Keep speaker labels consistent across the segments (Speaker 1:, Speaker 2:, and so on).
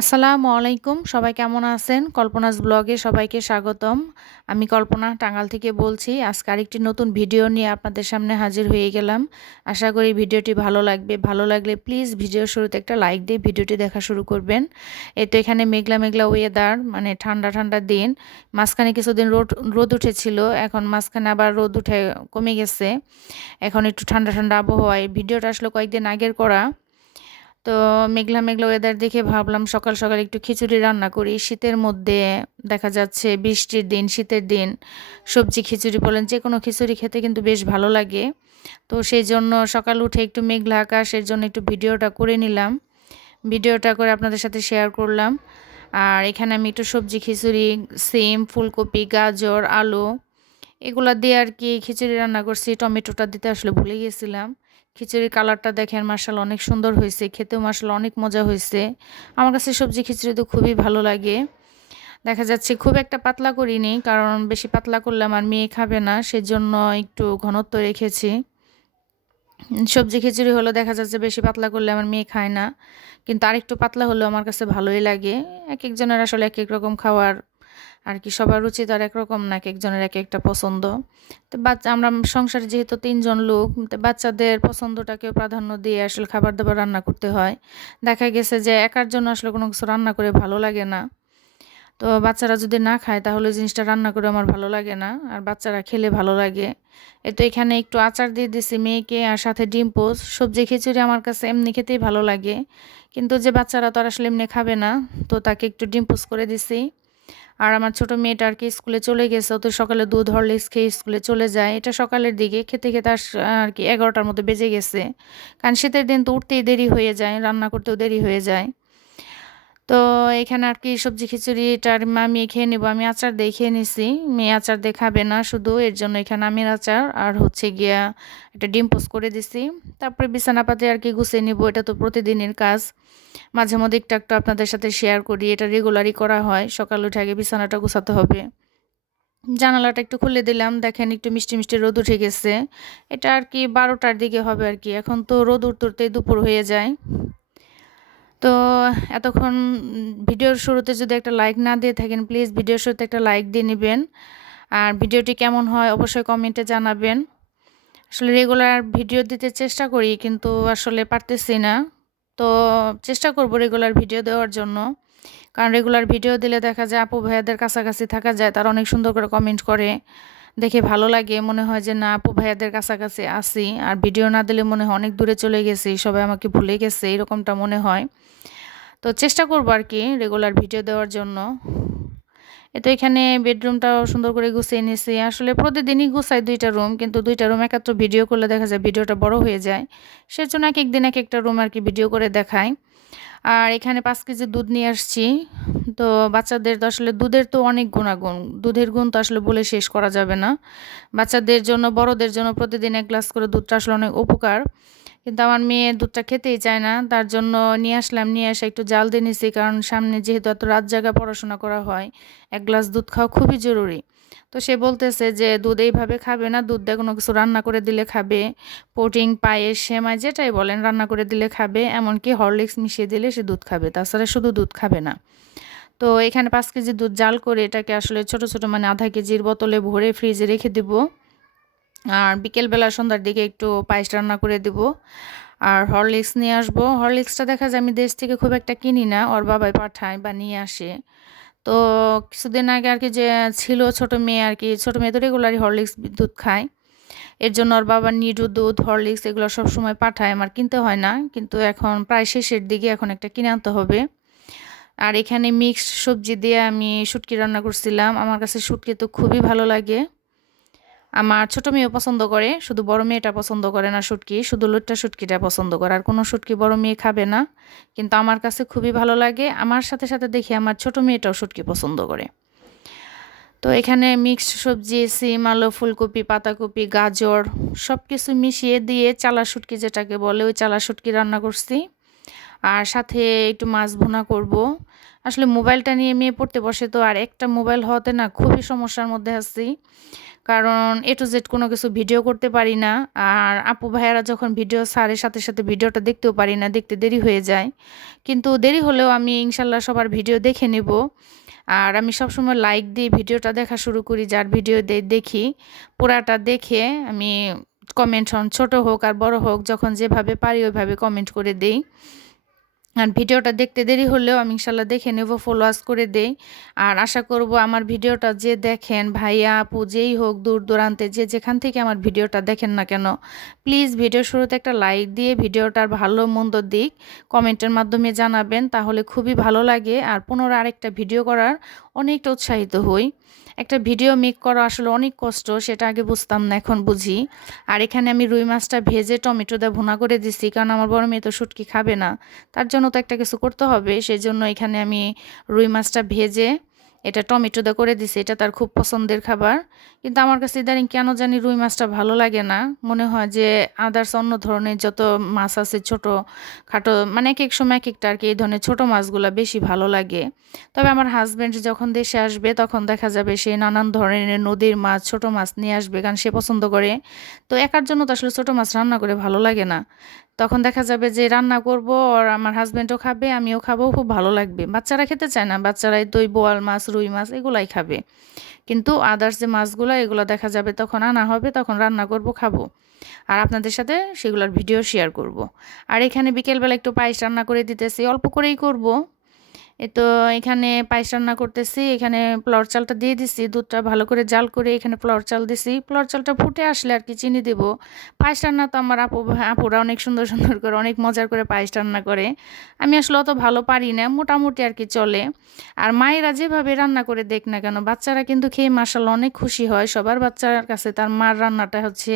Speaker 1: আসসালামু আলাইকুম। সবাই কেমন আছেন? কল্পনাস ব্লগে সবাইকে স্বাগতম। আমি কল্পনা টাঙ্গাল থেকে বলছি, আজকে আরেকটি নতুন ভিডিও নিয়ে আপনাদের সামনে হাজির হয়ে গেলাম। আশা করি ভিডিওটি ভালো লাগবে। ভালো লাগলে প্লিজ ভিডিও শুরুতে একটা লাইক দিয়ে ভিডিওটি দেখা শুরু করবেন। এই তো এখানে মেঘলা মেঘলা ওয়েদার মানে ঠান্ডা ঠান্ডা দিন। মাঝখানে কিছুদিন রোদ রোদ উঠেছিল, এখন মাঝখানে আবার রোদ উঠে কমে গেছে। এখন একটু ঠান্ডা ঠান্ডা আবহাওয়ায়। ভিডিওটা আসলে কয়েকদিন আগের করা। তো মেঘলা মেঘলা ওয়েদার দেখে ভাবলাম সকাল সকাল একটু খিচুড়ি রান্না করি। শীতের মধ্যে দেখা যাচ্ছে বৃষ্টির দিন, শীতের দিন সবজি, খিচুড়ি বলেন যে কোনো খিচুড়ি খেতে কিন্তু বেশ ভালো লাগে। তো সেই জন্য সকাল উঠে একটু মেঘলা আকাশের জন্য একটু ভিডিওটা করে নিলাম। ভিডিওটা করে আপনাদের সাথে শেয়ার করলাম। আর এখানে আমি একটু সবজি, খিচুড়ি, সিম, ফুলকপি, গাজর, আলু এগুলা দিয়ে আর কি খিচুড়ি রান্না করছি। টমেটোটা দিতে আসলে ভুলে গেছিলাম। খিচুড়ির কালারটা দেখেন মার্শাল অনেক সুন্দর হয়েছে, খেতেও মার্শাল অনেক মজা হয়েছে। আমার কাছে সবজি খিচুড়ি তো খুবই ভালো লাগে। দেখা যাচ্ছে খুব একটা পাতলা করিনি কারণ বেশি পাতলা করলে আমার মেয়ে খাবে না, সেজন্য একটু ঘনত্ব রেখেছি। সবজি খিচুড়ি হলো দেখা যাচ্ছে বেশি পাতলা করলে আমার মেয়ে খায় না, কিন্তু আরেকটু পাতলা হলেও আমার কাছে ভালোই লাগে। এক একজনের আসলে এক এক রকম খাওয়ার আর কি সবার রুচি তো আর একরকম না, এক একজনের এক একটা পছন্দ। তো বাচ্চা, আমরা সংসারে যেহেতু তিনজন লোক, তো বাচ্চাদের পছন্দটাকেও প্রাধান্য দিয়ে আসলে খাবার দাবার রান্না করতে হয়। দেখা গেছে যে একার জন্য আসলে কোনো কিছু রান্না করে ভালো লাগে না। তো বাচ্চারা যদি না খায়, তাহলে জিনিসটা রান্না করে আমার ভালো লাগে না, আর বাচ্চারা খেলে ভালো লাগে। এ তো এখানে একটু আচার দিয়ে দিছি মেয়েকে আর সাথে ডিম পোস্ট সবজি, খিচুড়ি আমার কাছে এমনি খেতেই ভালো লাগে। কিন্তু যে বাচ্চারা তো আর আসলে এমনি খাবে না, তো তাকে একটু ডিম পোস্ট করে দিছি। আর আমার ছোট মেয়েটা আর কি স্কুলে চলে গেছে তো সকালে দুধ, হরলিক্স খেয়ে স্কুলে চলে যায়। এটা সকালের দিকে খেতে খেতে আর কি এগারোটার মতো বেজে গেছে। কারণ শীতের দিন তো উঠতেই দেরি হয়ে যায়, রান্না করতেও দেরি হয়ে যায়। তো এখানে আর কি সবজি খিচুড়ি খিচুড়িটার আমি খেয়ে নেব। আমি আচার দিয়ে খেয়ে নিছি। মেয়ে আচার দিয়ে খাবে না শুধু, এর জন্য এখানে আমের আচার আর হচ্ছে গিয়া এটা ডিম পোস্ট করে দিছি। তারপরে বিছানাপাতে আর কি গুছিয়ে নিব, এটা তো প্রতিদিনের কাজ। মাঝে মধ্যে একটু একটু আপনাদের সাথে শেয়ার করি, এটা রেগুলারই করা হয়। সকাল উঠে আগে বিছানাটা গুছাতে হবে। জানালাটা একটু খুলে দিলাম, দেখেন একটু মিষ্টি মিষ্টি রোদ উঠে গেছে। এটা আর কি বারোটার দিকে হবে আর কি। এখন তো রোদ উঠতে দুপুর হয়ে যায়। তো এতক্ষণ ভিডিওর শুরুতে যদি একটা লাইক না দিয়ে থাকেন প্লিজ ভিডিওর শুরুতে একটা লাইক দিয়ে নেবেন। আর ভিডিওটি কেমন হয় অবশ্যই কমেন্টে জানাবেন। আসলে রেগুলার ভিডিও দিতে চেষ্টা করি, কিন্তু আসলে পারতেছি না। তো চেষ্টা করব রেগুলার ভিডিও দেওয়ার জন্য। কারণ রেগুলার ভিডিও দিলে দেখা যায় আপু ভাইয়াদের কাছাকাছি থাকা যায়, তারা অনেক সুন্দর করে কমেন্ট করে। দেখে ভালো লাগে, মনে হয় যে না, আপু ভাইয়াদের কাছাকাছি আসি আর ভিডিও না দিলে মনে হয় অনেক দূরে চলে গেছি, সবাই আমাকে ভুলে গেছে, এরকমটা মনে হয়। তো চেষ্টা করব আর কি রেগুলার ভিডিও দেওয়ার জন্য। এ তো এখানে বেডরুমটাও সুন্দর করে গুছিয়ে নিয়েছি আসলে প্রতিদিনই গুছাই দুইটা রুম কিন্তু দুইটা রুম একাত্র ভিডিও করলে দেখা যায় ভিডিওটা বড় হয়ে যায়। সেজন্য এক একদিন এক একটা রুম আর কি ভিডিও করে দেখায় আর এখানে পাঁচ কেজি দুধ নিয়ে আসছি। তো বাচ্চাদের তো আসলে দুধের তো অনেক গুণাগুণ। দুধের গুণ তো আসলে বলে শেষ করা যাবে না। বাচ্চাদের জন্য, বড়দের জন্য প্রতিদিন এক গ্লাস করে দুধটা আসলে অনেক উপকার। কিন্তু আমার মেয়ে দুধটা খেতেই চায় না। তার জন্য নিয়ে আসলাম, নিয়ে এসে একটু জাল দিয়ে নিছি, কারণ সামনে যেহেতু এত রাত জায়গা পড়াশোনা করা হয়, এক গ্লাস দুধ খাওয়া খুবই জরুরি। তো সে বলতেছে যে, দুধ এইভাবে খাবে না, দুধ দিয়ে কোনো কিছু রান্না করে দিলে খাবে। পোটিং পায়েস, সেমাই, যেটাই বলেন, রান্না করে দিলে খাবে। এমনকি হরলিক্স মিশিয়ে দিলে সে দুধ খাবে, তাছাড়া শুধু দুধ খাবে না। তো এখানে পাঁচ কেজি দুধ জাল করে এটাকে আসলে ছোট ছোট মানে আধা কেজির বোতলে ভরে ফ্রিজে রেখে দিব। আর বিকেলবেলা সন্ধ্যার দিকে একটু পায়েস রান্না করে দেব। আর হরলিক্স নিয়ে আসব। হরলিক্সটা দেখা যায় আমি দেশ থেকে খুব একটা কিনি না, ওর বাবাই পাঠায় বা নিয়ে আসে। তো কিছুদিন আগে আর কি যে ছিল ছোট মেয়ে আর কি, ছোটো মেয়ে তো রেগুলারই হরলিক্স দুধ খায়। এর জন্য ওর বাবার নিডু দুধ, হরলিক্স এগুলো সবসময় পাঠায়, আমার কিনতে হয় না। কিন্তু এখন প্রায় শেষের দিকে এখন একটা কিনে আনতে হবে। আর এখানে মিক্সড সবজি দিয়ে আমি শুটকি রান্না করছিলাম। আমার কাছে শুটকি তো খুবই ভালো লাগে। আমার ছোট মেয়েও পছন্দ করে, শুধু বড় মেয়েটা পছন্দ করে না শুটকি, শুধু লোটটা শুটকিটা পছন্দ করে, আর কোনো শুটকি বড় মেয়ে খাবে না। কিন্তু আমার কাছে খুবই ভালো লাগে, আমার সাথে সাথে দেখি আমার ছোট মেয়েটাও শুটকি পছন্দ করে। তো এখানে মিক্সড সবজি, সিম, আলু, ফুলকপি, পাতাকপি, গাজর সব কিছু মিশিয়ে দিয়ে চালা শুটকি যেটাকে বলে, ওই চালা শুটকি রান্না করছি। আর সাথে একটু মাছ ভুনা করব। আসলে মোবাইলটা নিয়ে মেয়ে পড়তে বসে তো আর একটা মোবাইল হওয়াতে না খুবই সমস্যার মধ্যে আছি। কারণ এ টু জেড কোনো কিছু ভিডিও করতে পারি না। আর আপু ভাইয়ারা যখন ভিডিও সারের সাথে সাথে ভিডিওটা দেখতেও পারি না, দেখতে দেরি হয়ে যায়। কিন্তু দেরি হলেও আমি ইনশাল্লাহ সবার ভিডিও দেখে নেব। আর আমি সবসময় লাইক দিয়ে ভিডিওটা দেখা শুরু করি, যার ভিডিও দেখি, পুরাটা দেখে আমি কমেন্ট হন, ছোটো হোক আর বড় হোক, যখন যেভাবে পারি ওইভাবে কমেন্ট করে দিই। আর ভিডিওটা দেখতে দেরি হলেও আমি ইনশাল্লাহ দেখে নেব ফলোয়ার্স করে দেই। আর আশা করব আমার ভিডিওটা যে দেখেন, ভাইয়া, আপু, যেই হোক, দূর দূরান্তে যে যেখান থেকে আমার ভিডিওটা দেখেন না কেন প্লিজ ভিডিও শুরুতে একটা লাইক দিয়ে ভিডিওটার ভালো মন্দ দিক কমেন্টের মাধ্যমে জানাবেন, তাহলে খুবই ভালো লাগে। আর পুনরায় আরেকটা ভিডিও করার অনেকটা উৎসাহিত হই। একটা ভিডিও মেক করা আসলে অনেক কষ্ট, সেটা আগে বুঝতাম না, এখন বুঝি। আর এখানে আমি রুই মাছটা ভেজে টমেটো দিয়ে ভুনা করে দিচ্ছি কারণ আমার বড় মেয়ে তো শুটকি খাবে না, তার জন্য তো একটা কিছু করতে হবে সেই জন্য এখানে আমি রুই মাছটা ভেজে এটা টমেটো দিয়ে করে দিছে। এটা তার খুব পছন্দের খাবার। কিন্তু আমার কাছে ইদানিং কেন জানি রুই মাছটা ভালো লাগে না। মনে হয় যে আদার্স অন্য ধরনের যত মাছ আছে ছোট খাটো মানে এক এক সময় এক একটা আর কি এই ধরনের ছোটো মাছগুলো বেশি ভালো লাগে। তবে আমার হাজব্যান্ড যখন দেশে আসবে, তখন দেখা যাবে সে নানান ধরনের নদীর মাছ, ছোট মাছ নিয়ে আসবে, কারণ সে পছন্দ করে। তো একার জন্য তো আসলে ছোটো মাছ রান্না করে ভালো লাগে না। তখন দেখা যাবে যে রান্না করব, আর আমার হাজব্যান্ডও খাবে, আমিও খাব, খুব ভালো লাগবে। বাচ্চারা খেতে চায় না, বাচ্চারাই দই, বোয়াল মাছ, রুই মাছ, এগুলাই খাবে। কিন্তু আদার্স যে মাছগুলো, এগুলো দেখা যাবে তখন আনা হবে, তখন রান্না করব, খাব। আর আপনাদের সাথে সেগুলোর ভিডিও শেয়ার করব। আর এখানে বিকেলবেলা একটু পায়েস রান্না করে দিতেছি, অল্প করেই করব। তো এখানে পায়েস রান্না করতেছি, এখানে পোলাওর চালটা দিয়ে দিছি, দুধটা ভালো করে জাল করে এখানে পোলাওর চাল দিছি। পোলাওর চালটা ফুটে আসলে আর কি চিনি দেবো। পায়েস রান্না তো আমার আপু আপুরা অনেক সুন্দর সুন্দর করে, অনেক মজার করে পায়েস রান্না করে। আমি আসলে অত ভালো পারি না, মোটামুটি আর কি চলে। আর মায়েরা যেভাবে রান্না করে দেখ না কেন, বাচ্চারা কিন্তু খেয়ে মাসাল অনেক খুশি হয়। সবার বাচ্চার কাছে তার মার রান্নাটা হচ্ছে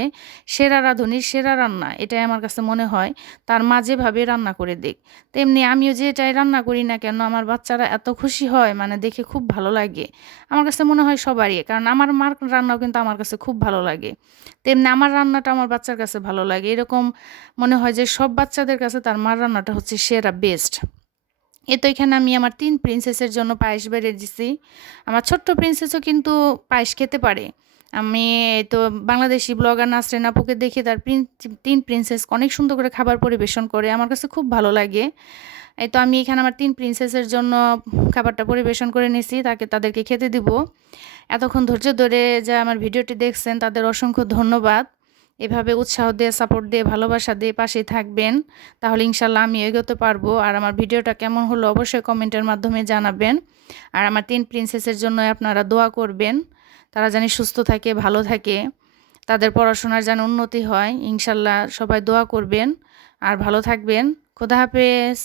Speaker 1: সেরা রাঁধুনির সেরা রান্না, এটাই আমার কাছে মনে হয়। তার মা যেভাবে রান্না করে দেখ। তেমনি আমিও যেটাই রান্না করি না কেন, আমার বাচ্চারা এত খুশি হয় মানে দেখে খুব ভালো লাগে। আমার কাছে মনে হয় সবারই, কারণ আমার মার রান্নাও কিন্তু আমার কাছে খুব ভালো লাগে। তেমনি আমার রান্নাটা আমার বাচ্চার কাছে ভালো লাগে। এরকম মনে হয় যে সব বাচ্চাদের কাছে তার মার রান্নাটা হচ্ছে সেরা বেস্ট এ তো এখানে আমি আমার তিন প্রিন্সেসের জন্য পায়েস বেড়ে দিছি। আমার ছোট্ট প্রিন্সেসও কিন্তু পায়েস খেতে পারে। আমি তো বাংলাদেশি ব্লগার নাসরিন আপুকে দেখি তার প্রিন্স তিন প্রিন্সেস অনেক সুন্দর করে খাবার পরিবেশন করে। আমার কাছে খুব ভালো লাগে। এই তো আমি এখানে আমার তিন প্রিন্সেসের জন্য খাবারটা পরিবেশন করে নিছি, তাকে তাদেরকে খেতে দিব। এতক্ষণ ধৈর্য ধরে যা আমার ভিডিওটি দেখছেন, তাদের অসংখ্য ধন্যবাদ। এভাবে উৎসাহ দিয়ে সাপোর্ট দিয়ে, ভালোবাসা দিয়ে পাশে থাকবেন। তাহলে ইনশাল্লাহ আমি এগোতে পারব। আর আমার ভিডিওটা কেমন হলো অবশ্যই কমেন্টের মাধ্যমে জানাবেন। আর আমার তিন প্রিন্সেসের জন্য আপনারা দোয়া করবেন। তারা জানি সুস্থ থাকে, ভালো থাকে। তাদের পড়াশোনার যেন উন্নতি হয় ইনশাল্লাহ সবাই দোয়া করবেন। আর ভালো থাকবেন। খোদা হাফেজ।